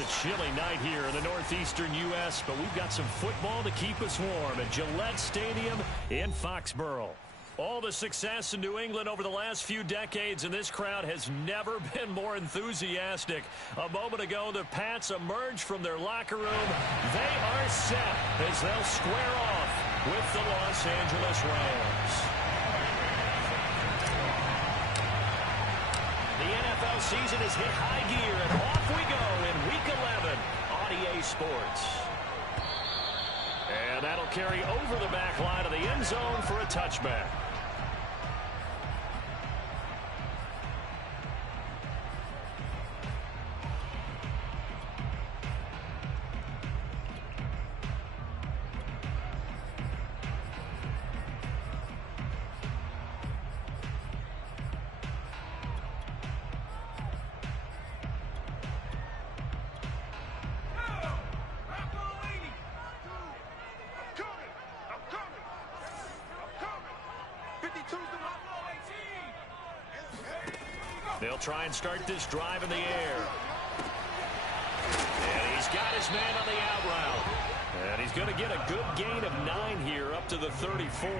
a chilly night here in the northeastern U.S., but we've got some football to keep us warm at Gillette Stadium in Foxborough. All the success in New England over the last few decades, and this crowd has never been more enthusiastic. A moment ago, the Pats emerged from their locker room. They are set as they'll square off with the Los Angeles Rams. The NFL season has hit high gear, and off we go in Week 11 on EA Sports. And that'll carry over the back line of the end zone for a touchback. They'll try and start this drive in the air. And he's got his man on the out route. And he's going to get a good gain of 9 here up to the 34.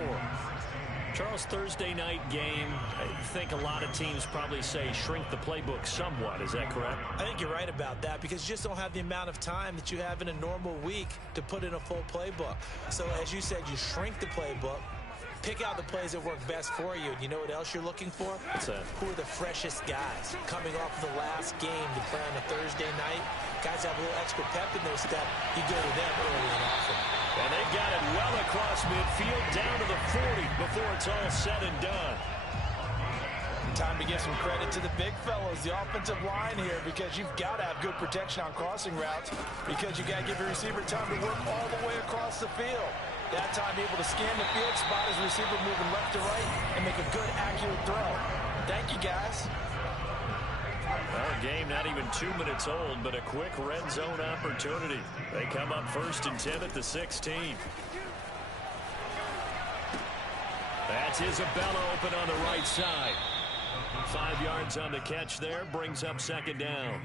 Charles, Thursday night game, I think a lot of teams probably say shrink the playbook somewhat. Is that correct? I think you're right about that because you just don't have the amount of time that you have in a normal week to put in a full playbook. So as you said, you shrink the playbook. Pick out the plays that work best for you. And you know what else you're looking for? What's that? Who are the freshest guys coming off the last game to play on a Thursday night? Guys have a little extra pep in their step. You go to them early and often. And they've got it well across midfield down to the 40 before it's all said and done. Time to give some credit to the big fellows, the offensive line here, because you've got to have good protection on crossing routes because you got to give your receiver time to work all the way across the field. That time able to scan the field, spot his receiver moving left to right, and make a good, accurate throw. Thank you, guys. Our game not even 2 minutes old, but a quick red zone opportunity. They come up 1st and 10 at the 16. That's Isabella open on the right side. 5 yards on the catch there, brings up 2nd down.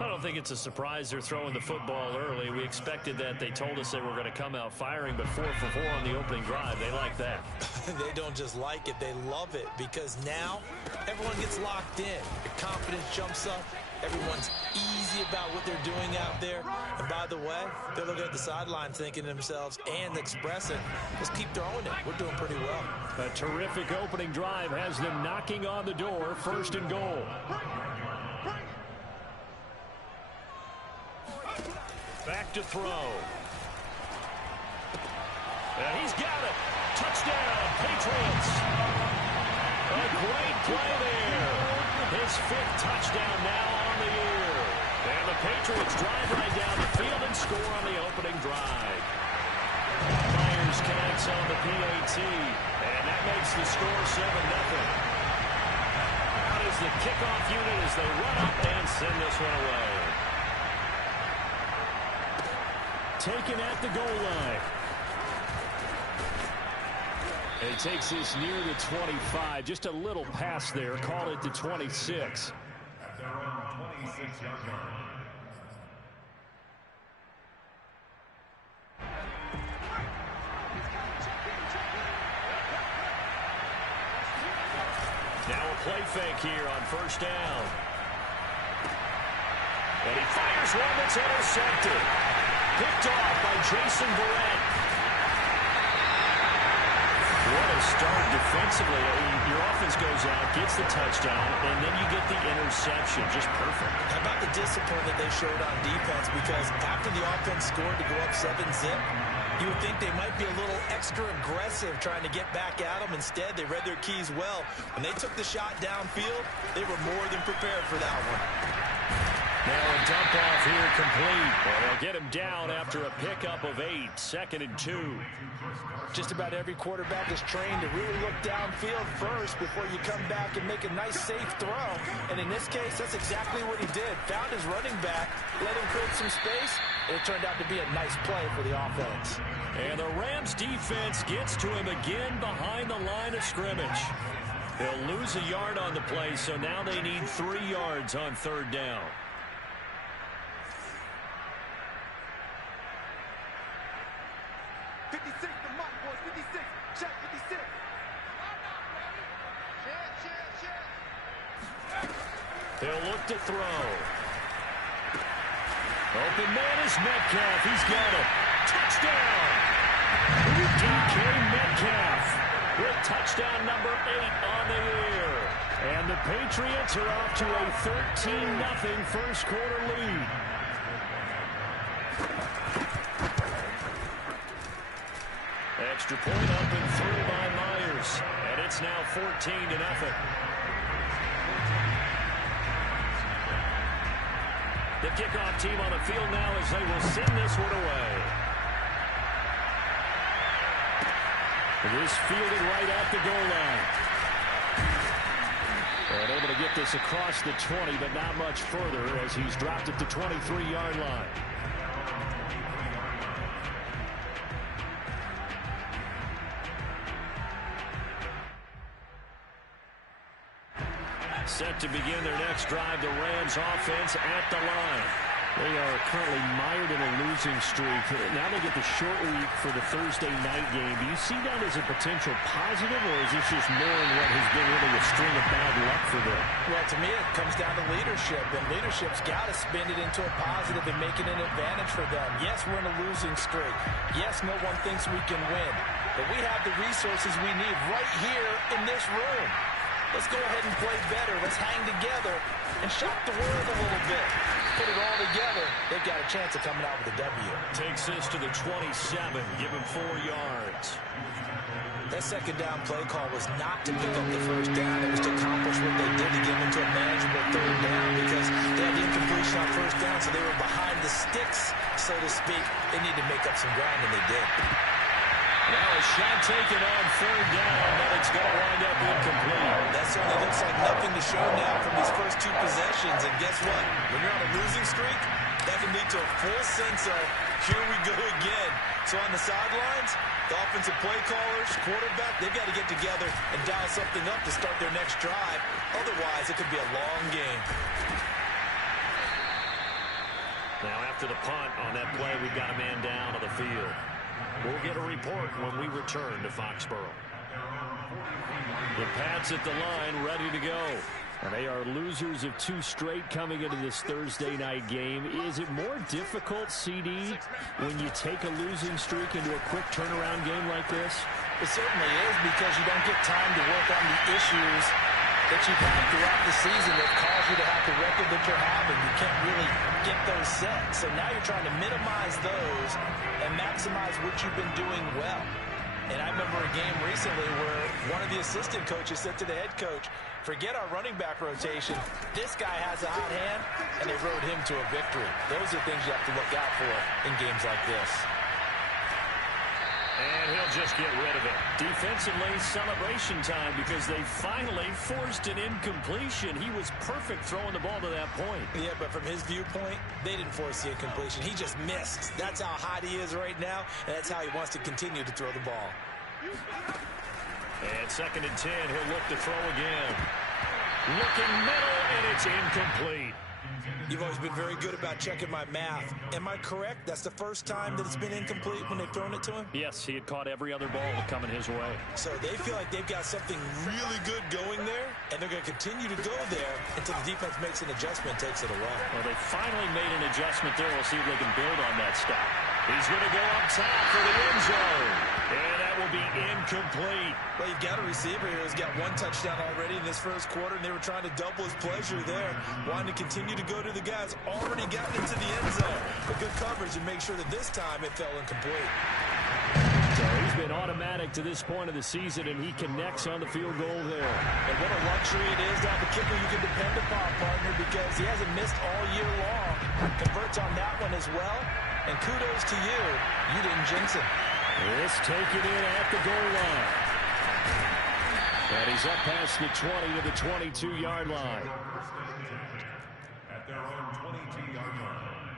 I don't think it's a surprise they're throwing the football early. We expected that. They told us they were going to come out firing, but 4 for 4 on the opening drive. They like that. They don't just like it, they love it, because now everyone gets locked in. Your confidence jumps up. Everyone's easy about what they're doing out there. And by the way, they're looking at the sideline thinking to themselves and expressing, just keep throwing it. We're doing pretty well. A terrific opening drive has them knocking on the door, 1st and goal. Back to throw. And he's got it. Touchdown, Patriots. A great play there. His 5th touchdown now on the year. And the Patriots drive right down the field and score on the opening drive. Myers connects on the PAT. And that makes the score 7-0. Out is the kickoff unit as they run up and send this one away. Taken at the goal line. It takes this near the 25. Just a little pass there. Call it the 26. Now a play fake here on 1st down. And he fires one that's intercepted. Picked off by Jason Verrett. What a start defensively. Your offense goes out, gets the touchdown, and then you get the interception. Just perfect. How about the discipline that they showed on defense? Because after the offense scored to go up 7-zip, you would think they might be a little extra aggressive trying to get back at them. Instead, they read their keys well. When they took the shot downfield, they were more than prepared for that one. Now a dump off here complete. Well, they'll get him down after a pickup of 8. 2nd and 2. Just about every quarterback is trained to really look downfield first before you come back and make a nice, safe throw. And in this case, that's exactly what he did. Found his running back, let him create some space, and it turned out to be a nice play for the offense. And the Rams defense gets to him again behind the line of scrimmage. They'll lose a yard on the play, so now they need 3 yards on 3rd down. 56, the mic, boys. 56. Check 56. They'll look to throw. Open man is Metcalf. He's got it. Touchdown. DK Metcalf with touchdown number 8 on the year. And the Patriots are off to a 13-0 first quarter lead. Extra point up and through by Myers. And it's now 14-0. The kickoff team on the field now as they will send this one away. It is fielded right at the goal line. And able to get this across the 20, but not much further as he's dropped it to 23-yard line. Set to begin their next drive, the Rams offense at the line. They are currently mired in a losing streak. Now they get the short week for the Thursday night game. Do you see that as a potential positive, or is this just more in what has been really a string of bad luck for them? Well, to me, it comes down to leadership, and leadership's got to spin it into a positive and make it an advantage for them. Yes, we're in a losing streak. Yes, no one thinks we can win, but we have the resources we need right here in this room. Let's go ahead and play better. Let's hang together and shock the world a little bit. Put it all together. They've got a chance of coming out with a W. Takes this to the 27. Give him 4 yards. That second down play call was not to pick up the first down. It was to accomplish what they did to get into a manageable third down because they had the incompletion on first down, so they were behind the sticks, so to speak. They need to make up some ground, and they did. Now a shot taken on third down, but it's going to wind up incomplete. That certainly looks like nothing to show now from these first 2 possessions. And guess what? When you're on a losing streak, that can lead to a full sense of, here we go again. So on the sidelines, the offensive play callers, quarterback, they've got to get together and dial something up to start their next drive. Otherwise, it could be a long game. Now after the punt on that play, we've got a man down on the field. We'll get a report when we return to Foxborough. The Pats at the line, ready to go. And they are losers of 2 straight coming into this Thursday night game. Is it more difficult, CD, when you take a losing streak into a quick turnaround game like this? It certainly is, because you don't get time to work on the issues that you've had throughout the season that cause you to have the record that you're having. You can't really get those set. So now you're trying to minimize those and maximize what you've been doing well. And I remember a game recently where one of the assistant coaches said to the head coach, forget our running back rotation. This guy has a hot hand, and they rode him to a victory. Those are things you have to look out for in games like this. And he'll just get rid of it. Defensively, celebration time because they finally forced an incompletion. He was perfect throwing the ball to that point. Yeah, but from his viewpoint, they didn't force the incompletion. He just missed. That's how hot he is right now, and that's how he wants to continue to throw the ball. And 2nd and 10, he'll look to throw again. Looking middle, and it's incomplete. You've always been very good about checking my math. Am I correct? That's the first time that it's been incomplete when they've thrown it to him? Yes, he had caught every other ball coming his way. So they feel like they've got something really good going there, and they're going to continue to go there until the defense makes an adjustment and takes it away. Well, they finally made an adjustment there. We'll see if they can build on that stop. He's going to go up top for the end zone. And that will be incomplete. Well, you've got a receiver here who's got 1 touchdown already in this first quarter, and they were trying to double his pleasure there, wanting to continue to go to the guys already gotten into the end zone. But good coverage and make sure that this time it fell incomplete. So he's been automatic to this point of the season, and he connects on the field goal there. And what a luxury it is to have a kicker you can depend upon, partner, because he hasn't missed all year long. Converts on that one as well. And kudos to you. You didn't jinx him. Let's take it in at the goal line. And he's up past the 20 to the 22-yard line. At their own 22-yard line.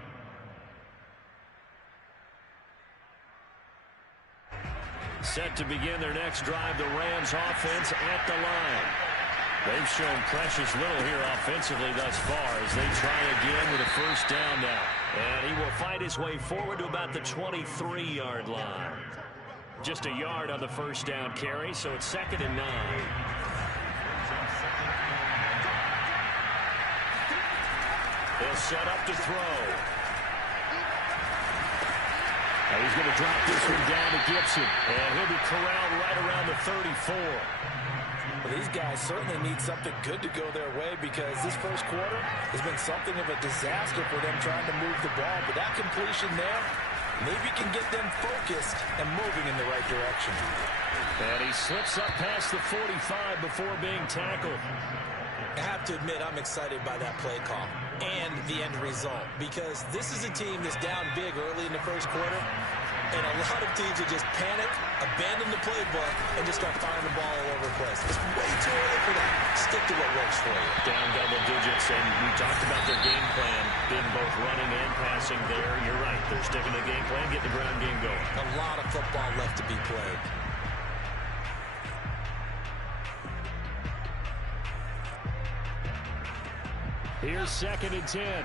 Set to begin their next drive, the Rams offense at the line. They've shown precious little here offensively thus far as they try again with a first down now. And he will fight his way forward to about the 23-yard line. Just a yard on the first down carry, so it's 2nd and 9. They'll set up to throw. And he's going to drop this one down to Gibson. And he'll be corralled right around the 34. Well, these guys certainly need something good to go their way because this first quarter has been something of a disaster for them trying to move the ball. But that completion there maybe can get them focused and moving in the right direction. And he slips up past the 45 before being tackled. I have to admit, I'm excited by that play call and the end result because this is a team that's down big early in the first quarter, and a lot of teams will just panic, abandon the playbook, and just start firing the ball all over the place. It's way too early for that. Stick to what works for you. Down double digits, and we talked about their game plan being both running and passing there. You're right. They're sticking to the game plan, getting the ground game going. A lot of football left to be played. Here's 2nd and 10.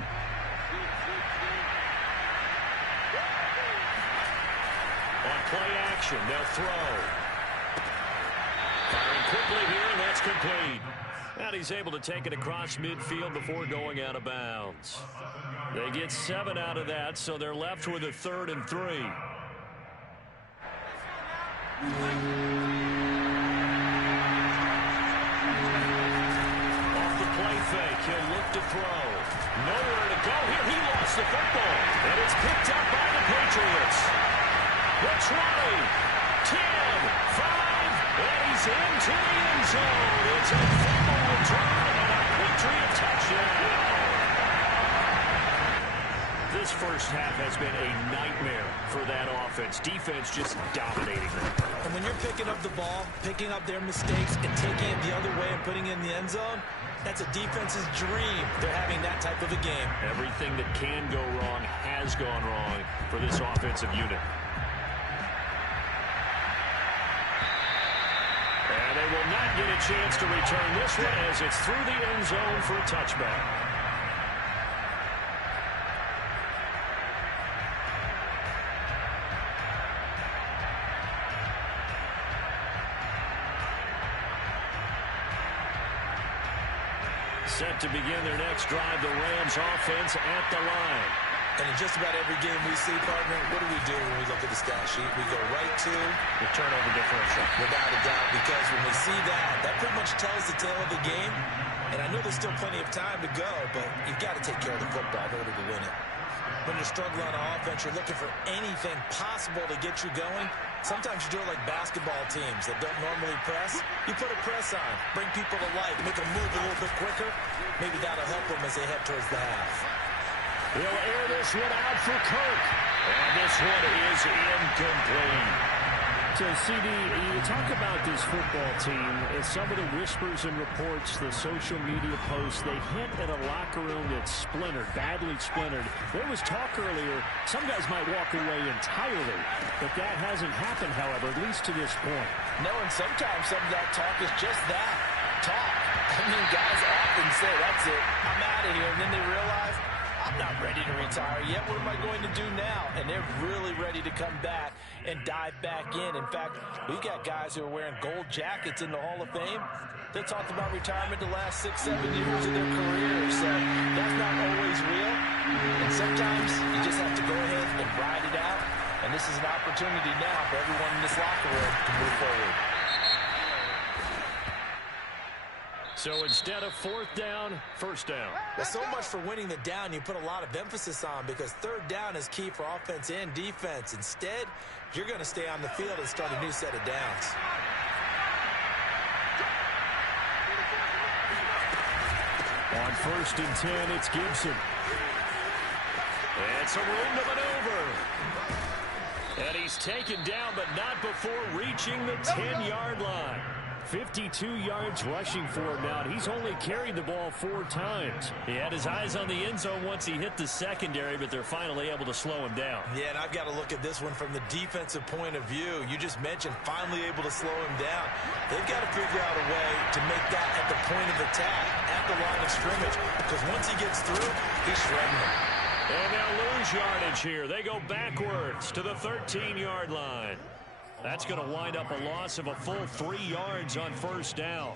On play action, they'll throw. Firing quickly here, and that's complete. And he's able to take it across midfield before going out of bounds. They get 7 out of that, so they're left with a 3rd and 3. Fake. He'll look to throw. Nowhere to go here. He lost the football. And it's picked up by the Patriots. The 20, 10, 5, and he's into the end zone. It's a fumble return and a Patriot touchdown. This first half has been a nightmare for that offense. Defense just dominating them. And when you're picking up the ball, picking up their mistakes, and taking it the other way and putting it in the end zone, that's a defense's dream. They're having that type of a game. Everything that can go wrong has gone wrong for this offensive unit. And they will not get a chance to return this one as it's through the end zone for a touchback. Set to begin their next drive, the Rams offense at the line. And in just about every game we see, partner, what do when we look at the stat sheet? We go right to the turnover differential. Without a doubt, because when we see that, that pretty much tells the tale of the game. And I know there's still plenty of time to go, but you've got to take care of the football in order to win it. When you're struggling on offense, you're looking for anything possible to get you going. Sometimes you do it like basketball teams that don't normally press. You put a press on, bring people to life, make them move a little bit quicker. Maybe that'll help them as they head towards the half. He'll air this one out for Kirk. And this one is incomplete. So, CD, you talk about this football team and some of the whispers and reports, the social media posts, they hint at a locker room that's splintered, badly splintered. There was talk earlier, some guys might walk away entirely, but that hasn't happened, however, at least to this point. No, and sometimes some of that talk is just that, talk. I mean, guys often say, that's it, I'm out of here, and then they realize, I'm not ready to retire yet. What am I going to do now? And they're really ready to come back and dive back in. In fact, we've got guys who are wearing gold jackets in the Hall of Fame. They talked about retirement the last 6-7 years of their career. So that's not always real. And sometimes you just have to go ahead and ride it out. And this is an opportunity now for everyone in this locker room to move forward. So instead of 4th down, 1st down. Well, so much for winning the down you put a lot of emphasis on because 3rd down is key for offense and defense. Instead, you're going to stay on the field and start a new set of downs. On 1st and 10, it's Gibson. And some room to maneuver. And he's taken down, but not before reaching the 10-yard line. 52 yards rushing for him now. He's only carried the ball 4 times. He had his eyes on the end zone once he hit the secondary, but they're finally able to slow him down. Yeah, and I've got to look at this one from the defensive point of view. You just mentioned finally able to slow him down. They've got to figure out a way to make that at the point of attack, at the line of scrimmage, because once he gets through, he's shredding them. And they'll lose yardage here. They go backwards to the 13-yard line. That's going to wind up a loss of a full 3 yards on first down.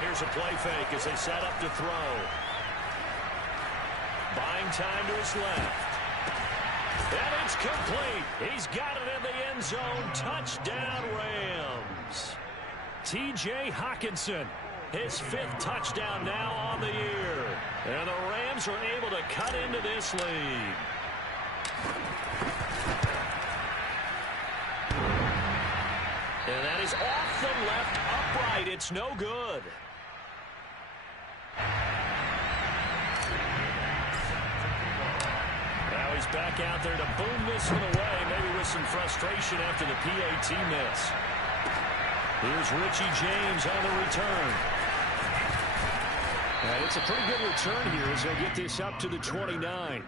Here's a play fake as they set up to throw. Buying time to his left. And it's complete. He's got it in the end zone. Touchdown, Rams. T.J. Hockenson, his 5th touchdown now on the year. And the Rams are able to cut into this lead. And that is off the left upright. It's no good. Now he's back out there to boom this one away, maybe with some frustration after the PAT miss. Here's Richie James on the return. And it's a pretty good return here as they'll get this up to the 29.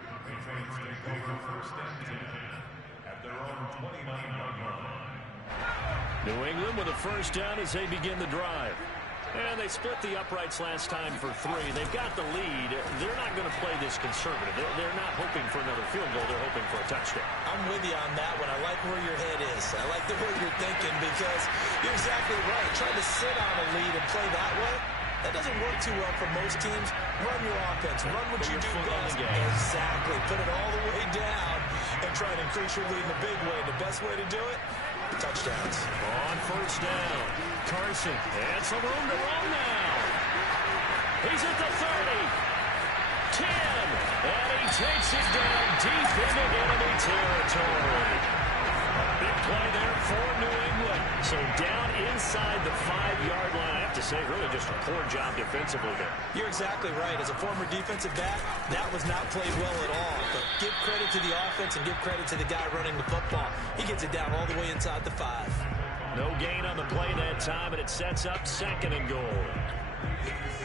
New England with a first down as they begin the drive. And they split the uprights last time for 3. They've got the lead. They're not going to play this conservative. They're not hoping for another field goal. They're hoping for a touchdown. I'm with you on that one. I like where your head is. I like the way you're thinking because you're exactly right. Trying to sit on a lead and play that way, that doesn't work too well for most teams. Run your offense. Run what you do best. Exactly. Put it all the way down and try to increase your lead in a big way. The best way to do it, touchdowns. On first down, Carson has some room to run now. He's at the 30, 10, and he takes it down deep into enemy territory. Big play there for New England. So down inside the 5-yard line. I have to say, really just a poor job defensively there. You're exactly right. As a former defensive back, that was not played well at all. But give credit to the offense and give credit to the guy running the football. He gets it down all the way inside the 5. No gain on the play that time, and it sets up 2nd and goal.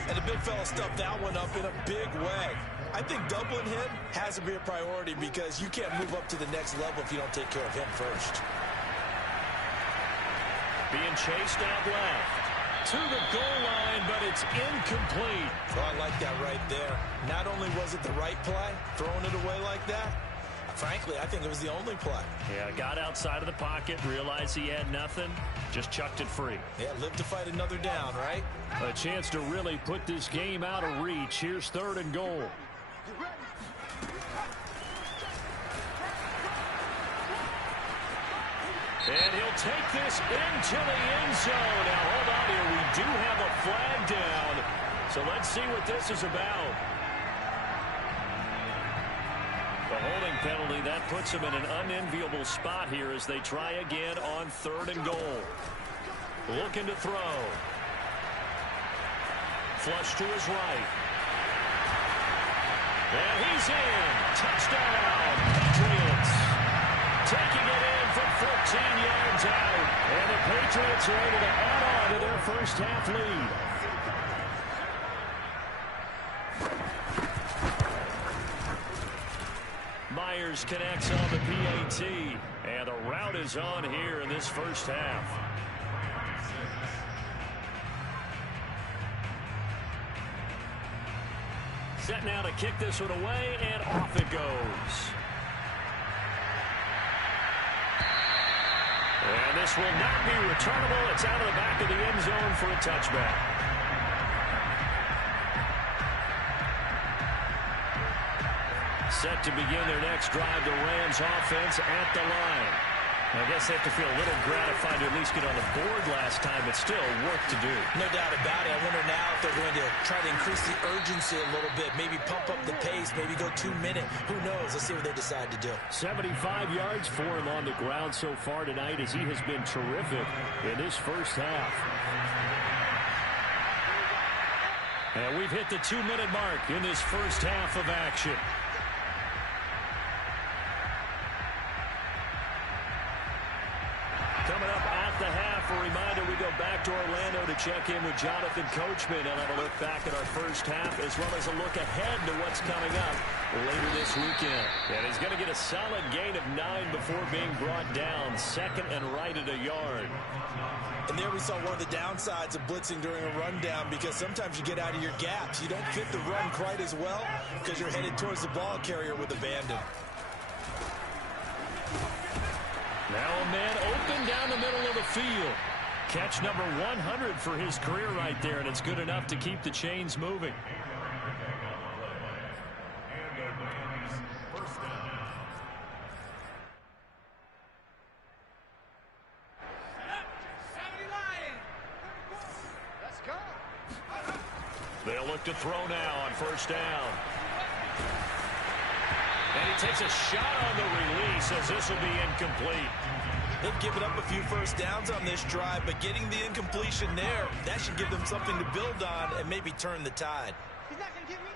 And the big fella stuffed that one up in a big way. I think doubling him has to be a priority because you can't move up to the next level if you don't take care of him first. Being chased out left to the goal line, but it's incomplete. Oh, I like that right there. Not only was it the right play, throwing it away like that, frankly, I think it was the only play. Yeah, got outside of the pocket, realized he had nothing, just chucked it free. Yeah, live to fight another down, right? A chance to really put this game out of reach. Here's 3rd and goal. And he'll take this into the end zone. Now, hold on here. We do have a flag down. So let's see what this is about. The holding penalty, that puts them in an unenviable spot here as they try again on 3rd and goal. Looking to throw. Flush to his right. And he's in. Touchdown, Patriots. Taking it in from 14 yards out. And the Patriots are able to add on to their first half lead. Myers connects on the PAT. And the route is on here in this first half. Set now to kick this one away, and off it goes. And this will not be returnable. It's out of the back of the end zone for a touchback. Set to begin their next drive, the Rams offense at the line. I guess they have to feel a little gratified to at least get on the board last time, but still work to do. No doubt about it. I wonder now if they're going to try to increase the urgency a little bit, maybe pump up the pace, maybe go 2-minute. Who knows? Let's see what they decide to do. 75 yards for him on the ground so far tonight as he has been terrific in this first half. And we've hit the 2-minute mark in this first half of action. Coming up at the half, a reminder, we go back to Orlando to check in with Jonathan Coachman and have a look back at our first half as well as a look ahead to what's coming up later this weekend. And he's going to get a solid gain of 9 before being brought down. Second and right at a yard. And there we saw one of the downsides of blitzing during a rundown, because sometimes you get out of your gaps. You don't fit the run quite as well because you're headed towards the ball carrier with abandon. Now a man open down the middle of the field. Catch number 100 for his career right there, and it's good enough to keep the chains moving. They'll look to throw now on first down. And he takes a shot on the release as this will be incomplete. They've given up a few first downs on this drive, but getting the incompletion there, that should give them something to build on and maybe turn the tide. He's not going to get me.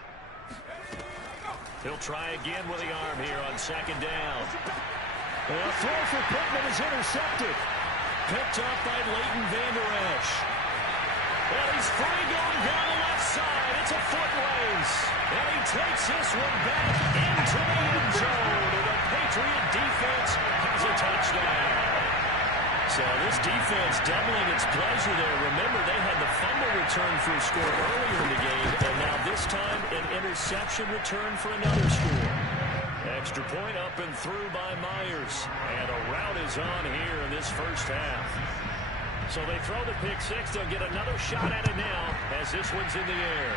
He'll try again with the arm here on second down. And a throw for Pittman is intercepted. Picked up by Leighton Vander Esch. And he's free going down the left side. It's a foot race. And he takes this one back into the end zone. And the Patriot defense has a touchdown. So this defense doubling its pleasure there. Remember, they had the fumble return for a score earlier in the game. And now this time, an interception return for another score. Extra point up and through by Myers. And a rout is on here in this first half. So they throw the pick six. They'll get another shot at it now as this one's in the air.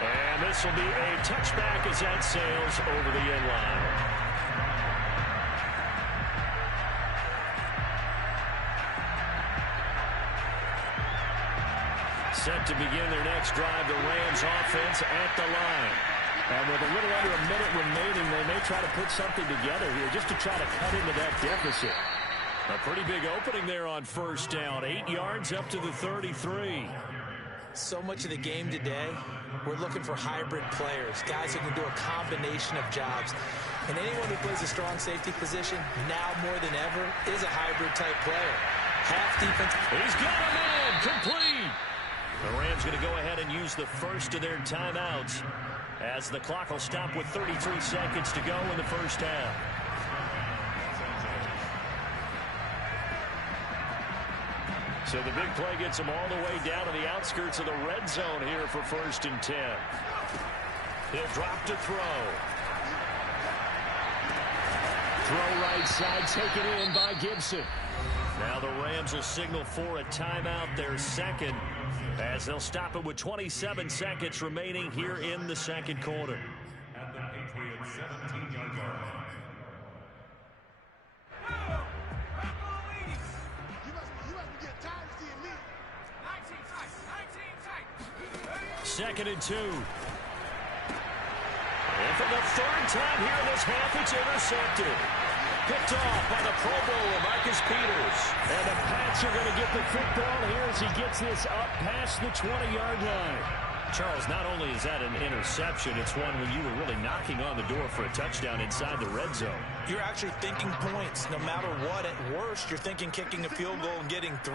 And this will be a touchback as that sails over the end line. Set to begin their next drive, the Rams offense at the line. And with a little under a minute remaining, they may try to put something together here just to try to cut into that deficit. A pretty big opening there on first down. 8 yards up to the 33. So much of the game today, we're looking for hybrid players, guys who can do a combination of jobs. And anyone who plays a strong safety position, now more than ever, is a hybrid-type player. Half defense. He's got a man. Complete. The Rams going to go ahead and use the first of their timeouts as the clock will stop with 33 seconds to go in the first half. So the big play gets them all the way down to the outskirts of the red zone here for 1st and 10. He'll drop to throw. Throw right side, taken in by Gibson. Now the Rams will signal for a timeout, their second, as they'll stop it with 27 seconds remaining here in the second quarter. At the Patriots 17-yard line. Second and 2. And for the third time here in this half, it's intercepted. Picked off by the Pro Bowler, Marcus Peters. And the Pats are going to get the football here as he gets this up past the 20-yard line. Charles, not only is that an interception, it's one when you were really knocking on the door for a touchdown inside the red zone. You're actually thinking points. No matter what, at worst, you're thinking kicking a field goal and getting 3.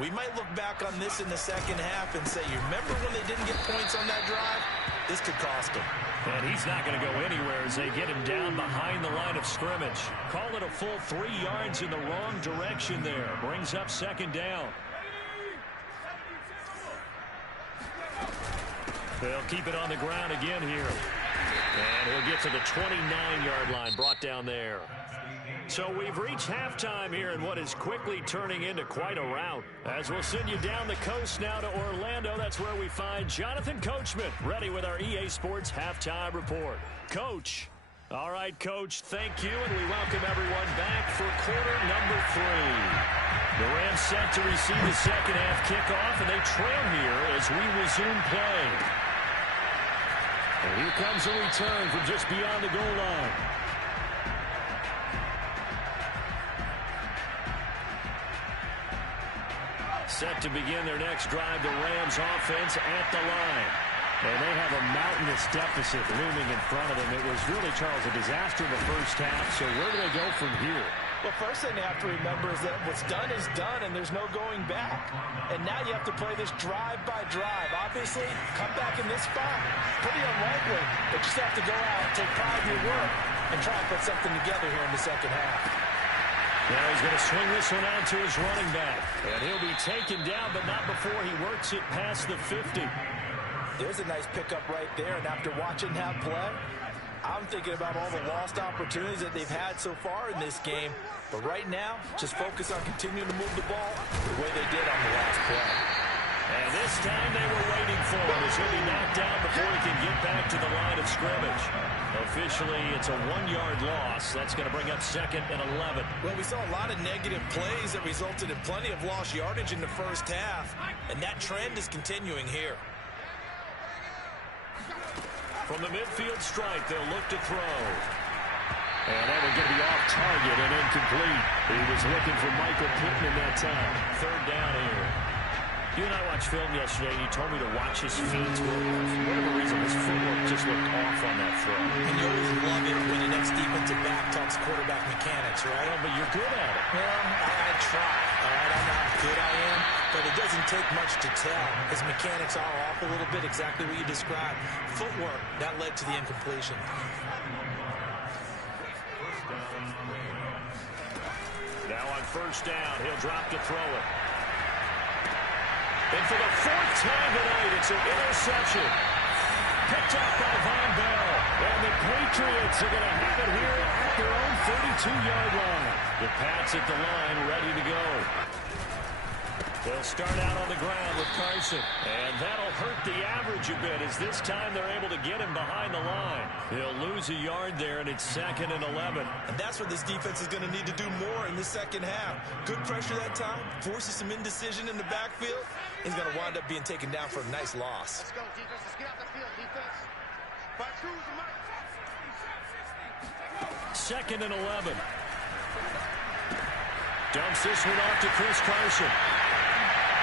We might look back on this in the second half and say, you remember when they didn't get points on that drive? This could cost them. And he's not going to go anywhere as they get him down behind the line of scrimmage. Call it a full 3 yards in the wrong direction there. Brings up second down. They'll keep it on the ground again here. And he'll get to the 29-yard line, brought down there. So we've reached halftime here in what is quickly turning into quite a rout. As we'll send you down the coast now to Orlando, that's where we find Jonathan Coachman, ready with our EA Sports Halftime Report. Coach. All right, Coach, thank you, and we welcome everyone back for quarter number 3. The Rams set to receive the second half kickoff, and they trail here as we resume play. And here comes a return from just beyond the goal line. Set to begin their next drive, the Rams offense at the line. And they have a mountainous deficit looming in front of them. It was really, Charles, a disaster in the first half. So where do they go from here? Well, first thing they have to remember is that what's done is done, and there's no going back. And now you have to play this drive by drive. Obviously, come back in this spot, pretty unlikely. But you just have to go out, take pride in your work, and try and put something together here in the second half. Now he's going to swing this one out to his running back. And he'll be taken down, but not before he works it past the 50. There's a nice pickup right there, and after watching that play, I'm thinking about all the lost opportunities that they've had so far in this game. But right now, just focus on continuing to move the ball the way they did on the last play. And this time they were waiting for him as he'll be knocked down before he can get back to the line of scrimmage. Officially, it's a 1-yard loss. That's going to bring up 2nd and 11. Well, we saw a lot of negative plays that resulted in plenty of lost yardage in the first half, and that trend is continuing here. From the midfield stripe, they'll look to throw. And that one going to be off target and incomplete. He was looking for Michael Pittman that time. 3rd down here. You and I watched film yesterday, and you told me to watch his feet. For whatever reason, his footwork just looked off on that throw. And you always love it when the next defensive back talks quarterback mechanics, right? Well, but you're good at it. Well, I try. All right, I know how good I am, but it doesn't take much to tell. His mechanics are off a little bit, exactly what you described. Footwork, that led to the incompletion. Now on 1st down, he'll drop to throw it. And for the 4th time tonight, it's an interception. Picked up by Von Bell. And the Patriots are going to have it here at their own 32-yard line. The Pats at the line, ready to go. They'll start out on the ground with Carson. And that'll hurt the average a bit as this time they're able to get him behind the line. He'll lose a yard there, and it's 2nd and 11. And that's what this defense is going to need to do more in the second half. Good pressure that time, forces some indecision in the backfield. He's going to wind up being taken down for a nice loss. Let's go, defense. Let's get out the field, defense. 2nd and 11. Dumps this one off to Chris Carson.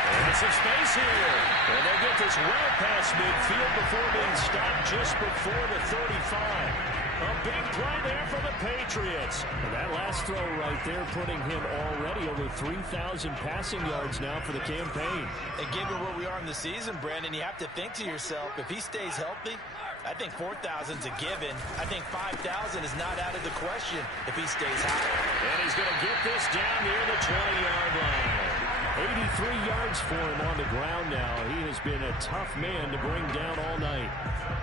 And some space here. And they'll get this well past midfield before being stopped just before the 35. A big play there for the Patriots. And that last throw right there putting him already over 3,000 passing yards now for the campaign. And given where we are in the season, Brandon, you have to think to yourself, if he stays healthy, I think 4,000 is a given. I think 5,000 is not out of the question if he stays high. And he's going to get this down near the 20-yard line. 83 yards for him on the ground now. He has been a tough man to bring down all night.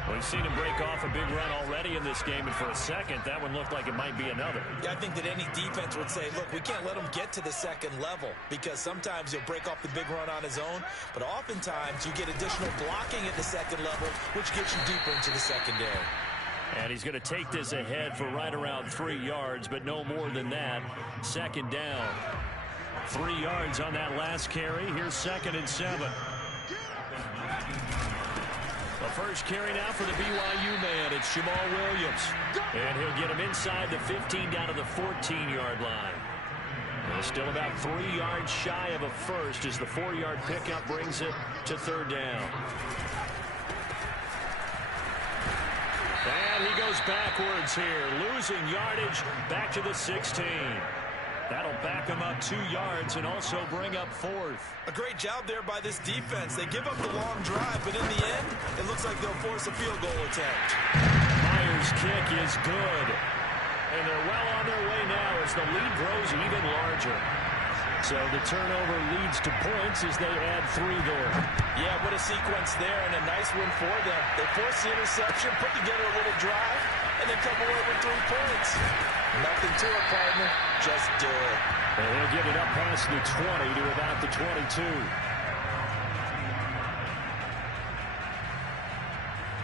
We've seen him break off a big run already in this game, and for a second, that one looked like it might be another. Yeah, I think that any defense would say, look, we can't let him get to the second level because sometimes he'll break off the big run on his own, but oftentimes you get additional blocking at the second level, which gets you deeper into the secondary. And he's going to take this ahead for right around 3 yards, but no more than that. 2nd down. 3 yards on that last carry. Here's 2nd and 7. The first carry now for the BYU man. It's Jamal Williams. And he'll get him inside the 15 down to the 14-yard line. And still about 3 yards shy of a first as the 4-yard pickup brings it to 3rd down. And he goes backwards here, losing yardage back to the 16. That'll back him up 2 yards and also bring up 4th. A great job there by this defense. They give up the long drive, but in the end, it looks like they'll force a field goal attempt. Myers' kick is good. And they're well on their way now as the lead grows even larger. So the turnover leads to points as they add 3 there. Yeah, what a sequence there and a nice win for them. They force the interception, put together a little drive, and then come away with 3 points. Nothing to it, partner. Just do it. And he'll get it up past the 20 to about the 22.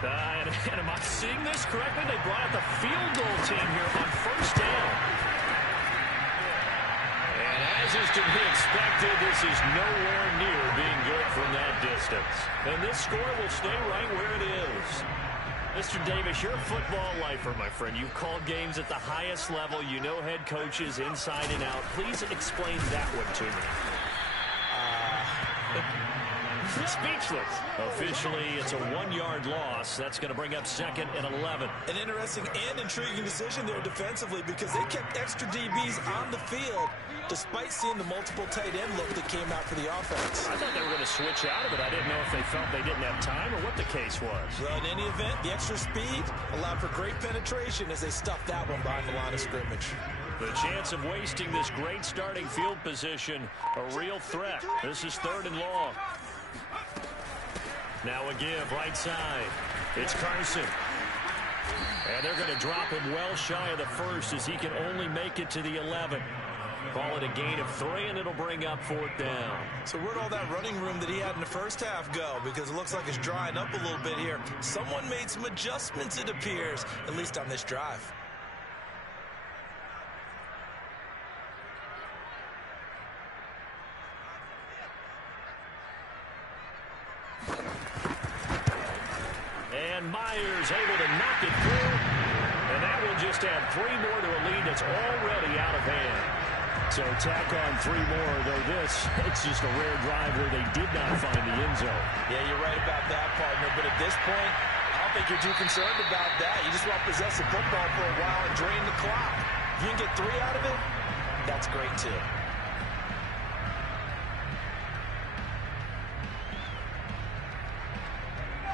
And am I seeing this correctly? They brought out the field goal team here on 1st down. And as is to be expected, this is nowhere near being good from that distance. And this score will stay right where it is. Mr. Davis, you're a football lifer, my friend. You've called games at the highest level. You know head coaches inside and out. Please explain that one to me. speechless. Officially, it's a 1-yard loss. That's going to bring up 2nd and 11. An interesting and intriguing decision there defensively because they kept extra DBs on the field despite seeing the multiple tight end look that came out for the offense. I thought they were going to switch out of it. I didn't know if they felt they didn't have time or what the case was. Well, in any event, the extra speed allowed for great penetration as they stuffed that one behind the line of scrimmage. The chance of wasting this great starting field position, a real threat. This is 3rd and long. Now a give, right side. It's Carson. And they're going to drop him well shy of the first as he can only make it to the 11. Call it a gain of 3, and it'll bring up 4th down. So where'd all that running room that he had in the first half go? Because it looks like it's drying up a little bit here. Someone made some adjustments, it appears, at least on this drive. And Myers able to knock it through. And that will just add 3 more to a lead that's already out of hand. So tack on 3 more, though it's just a rare drive where they did not find the end zone. Yeah, you're right about that, partner. But at this point, I don't think you're too concerned about that. You just want to possess the football for a while and drain the clock. If you can get 3 out of it, that's great, too.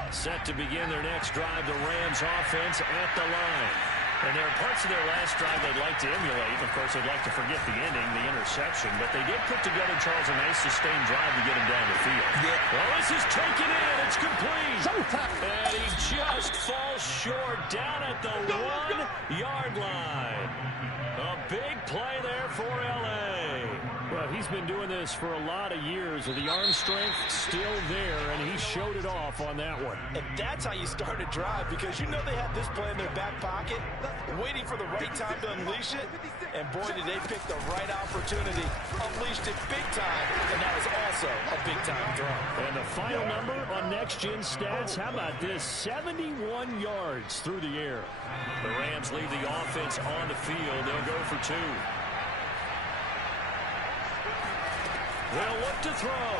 Set to begin their next drive, the Rams offense at the line. And there are parts of their last drive they'd like to emulate. Of course, they'd like to forget the ending, the interception. But they did put together, Charles, a nice sustained drive to get him down the field. Yeah. Well, this is taken in. It's complete. And he just falls short down at the 1-yard line. A big play there for L.A. Well, he's been doing this for a lot of years with the arm strength still there, and he showed it off on that one. And that's how you start a drive, because you know they had this play in their back pocket, waiting for the right time to unleash it. And boy, did they pick the right opportunity, unleashed it big time, and that was also a big-time throw. And the final number on Next Gen Stats, how about this? 71 yards through the air. The Rams leave the offense on the field. They'll go for 2. They'll look to throw.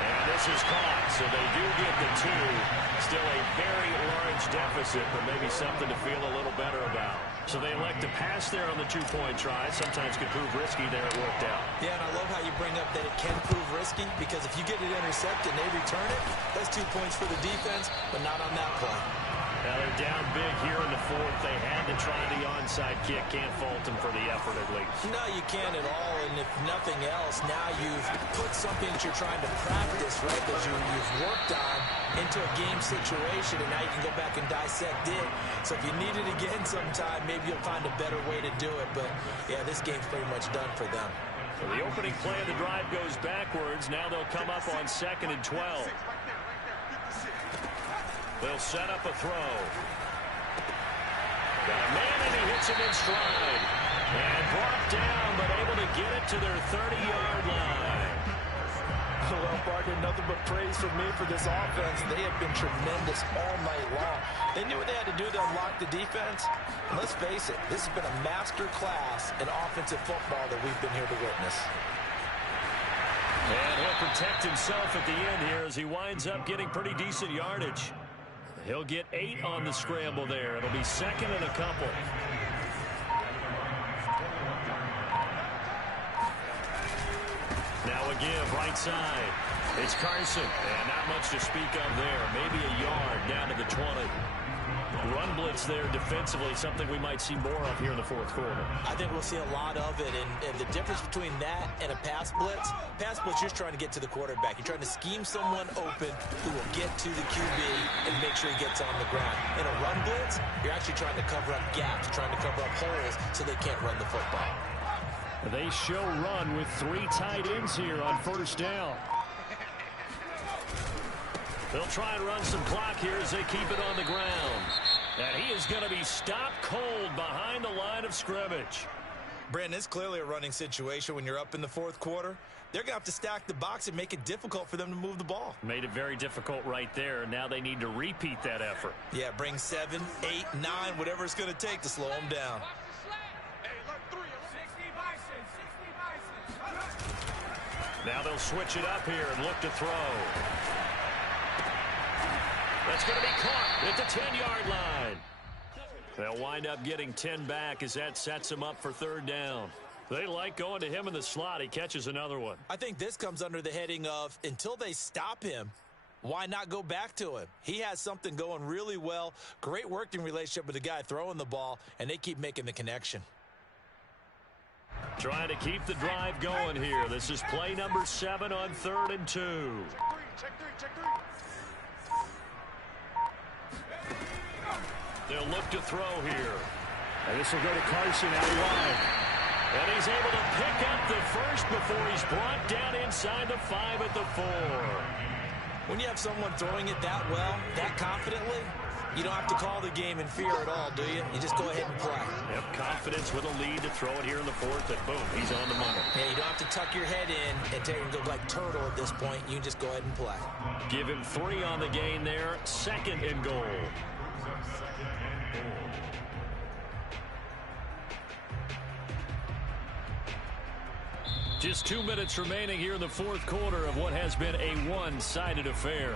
And this is caught, so they do get the 2. Still a very large deficit, but maybe something to feel a little better about. So they elect to pass there on the 2-point try. Sometimes could prove risky. There it worked out. Yeah, and I love how you bring up that it can prove risky, because if you get it intercepted and they return it, that's 2 points for the defense, but not on that play. Now they're down big here in the 4th. They had to try the onside kick. Can't fault them for the effort at least. No, you can't at all, and if nothing else, now you've put something that you're trying to practice, right, that you've worked on into a game situation, and now you can go back and dissect it. So if you need it again sometime, maybe you'll find a better way to do it. But, yeah, this game's pretty much done for them. So the opening play of the drive goes backwards. Now they'll come up on 2nd and 12. They'll set up a throw. Got a man, and he hits him in stride. And brought down, but able to get it to their 30-yard line. Well, partner, nothing but praise from me for this offense. They have been tremendous all night long. They knew what they had to do to unlock the defense. And let's face it, this has been a master class in offensive football that we've been here to witness. And he'll protect himself at the end here as he winds up getting pretty decent yardage. He'll get 8 on the scramble there. It'll be 2nd and a couple. Now a give, right side. It's Carson, and not much to speak of there. Maybe a yard down to the 20. Run blitz there defensively, something we might see more of here in the 4th quarter. I think we'll see a lot of it, and the difference between that and a pass blitz, you're just trying to get to the quarterback. You're trying to scheme someone open who will get to the QB and make sure he gets on the ground. In a run blitz, you're actually trying to cover up gaps, trying to cover up holes so they can't run the football. They show run with 3 tight ends here on 1st down. They'll try and run some clock here as they keep it on the ground. And he is going to be stopped cold behind the line of scrimmage. Brandon, it's clearly a running situation when you're up in the 4th quarter. They're going to have to stack the box and make it difficult for them to move the ball. Made it very difficult right there. Now they need to repeat that effort. Yeah, bring 7, 8, 9, whatever it's going to take to slow them down. Now they'll switch it up here and look to throw. That's going to be caught at the 10-yard line. They'll wind up getting 10 back as that sets him up for third down. They like going to him in the slot. He catches another one. I think this comes under the heading of until they stop him, why not go back to him? He has something going really well. Great working relationship with the guy throwing the ball, and they keep making the connection. Trying to keep the drive going here. This is play number 7 on 3rd and 2. Check three. They'll look to throw here. And this will go to Carson out wide. And he's able to pick up the first before he's brought down inside the 5 at the 4. When you have someone throwing it that well, that confidently, you don't have to call the game in fear at all, do you? You just go ahead and play. Yep, confidence with a lead to throw it here in the 4th, and boom, he's on the money. Yeah, you don't have to tuck your head in and take and go like turtle at this point. You can just go ahead and play. Give him 3 on the gain there. 2nd and goal. Just 2 minutes remaining here in the 4th quarter of what has been a one-sided affair.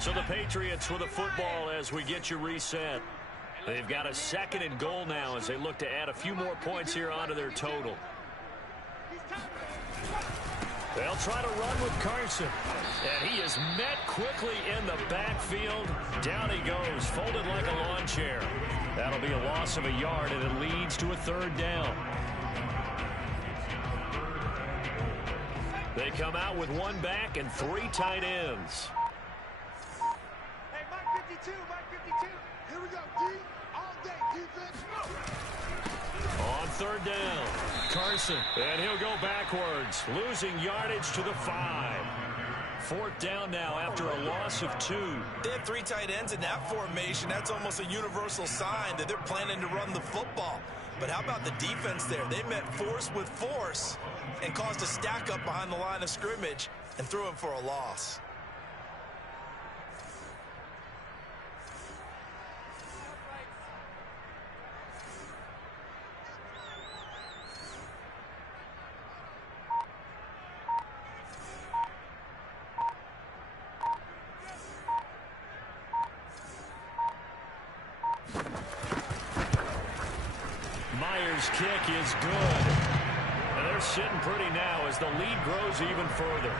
So the Patriots with the football as we get you reset. They've got a 2nd and goal now as they look to add a few more points here onto their total. They'll try to run with Carson. And he is met quickly in the backfield. Down he goes, folded like a lawn chair. That'll be a loss of a yard, and it leads to a 3rd down. They come out with 1 back and 3 tight ends. Hey, Mike 52, Here we go, D. All day, defense. On 3rd down, Carson, and he'll go backwards, losing yardage to the 5. 4th down now after a loss of 2. They have 3 tight ends in that formation. That's almost a universal sign that they're planning to run the football. But how about the defense there? They met force with force and caused a stack up behind the line of scrimmage and threw him for a loss. Kick is good. And they're sitting pretty now as the lead grows even further.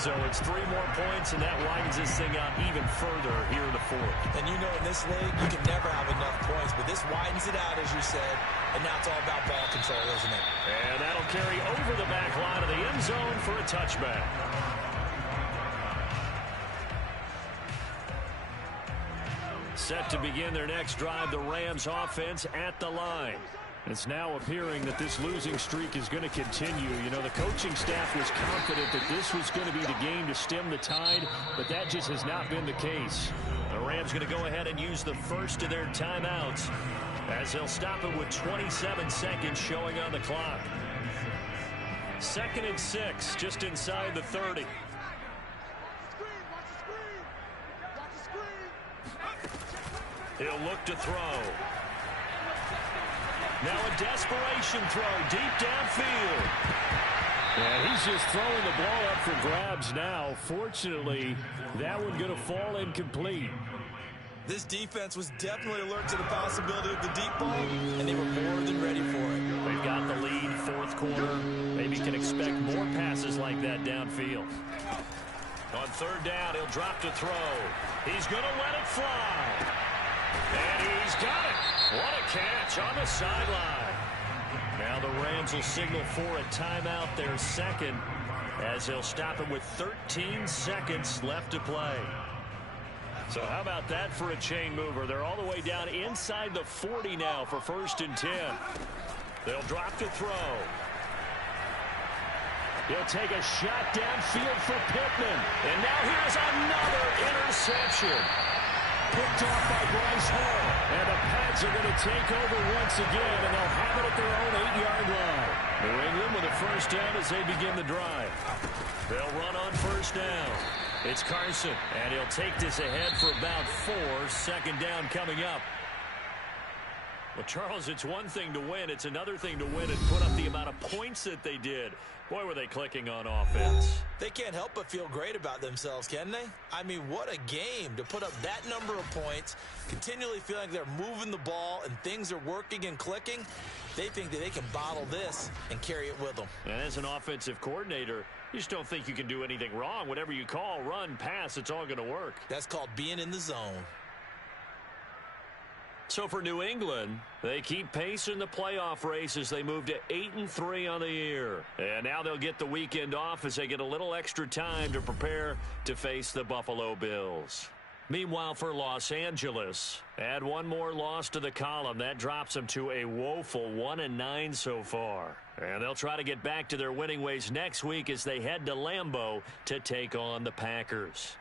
So it's 3 more points, and that widens this thing out even further here in the 4th. And you know in this league, you can never have enough points, but this widens it out, as you said, and now it's all about ball control, isn't it? And that'll carry over the back line of the end zone for a touchback. Set to begin their next drive, the Rams offense at the line. It's now appearing that this losing streak is going to continue. You know, the coaching staff was confident that this was going to be the game to stem the tide, but that just has not been the case. The Rams going to go ahead and use the first of their timeouts as they'll stop it with 27 seconds showing on the clock. 2nd and 6, just inside the 30. He'll look to throw. Now a desperation throw deep downfield. And he's just throwing the ball up for grabs now. Fortunately, that one going to fall incomplete. This defense was definitely alert to the possibility of the deep ball, and they were more than ready for it. They've got the lead, 4th quarter. Maybe can expect more passes like that downfield. On 3rd down, he'll drop to throw. He's going to let it fly. And he's got it. What a catch on the sideline. Now the Rams will signal for a timeout, their 2nd, as they'll stop it with 13 seconds left to play. So how about that for a chain mover? They're all the way down inside the 40 now for 1st and 10. They'll drop to throw. He'll take a shot downfield for Pittman. And now here's another interception. Picked off by Bryce Hall. And the Pats are going to take over once again, and they'll have it at their own 8-yard line. New England with a 1st down as they begin the drive. They'll run on first down. It's Carson, and he'll take this ahead for about 4. Second down coming up. Well, Charles, it's one thing to win. It's another thing to win and put up the amount of points that they did. Boy, were they clicking on offense. They can't help but feel great about themselves, can they? I mean, what a game to put up that number of points, continually feeling like they're moving the ball and things are working and clicking. They think that they can bottle this and carry it with them. And as an offensive coordinator, you just don't think you can do anything wrong. Whatever you call, run, pass, it's all going to work. That's called being in the zone. So for New England, they keep pace in the playoff race as they move to 8-3 on the year. And now they'll get the weekend off as they get a little extra time to prepare to face the Buffalo Bills. Meanwhile, for Los Angeles, add one more loss to the column. That drops them to a woeful 1-9 so far. And they'll try to get back to their winning ways next week as they head to Lambeau to take on the Packers.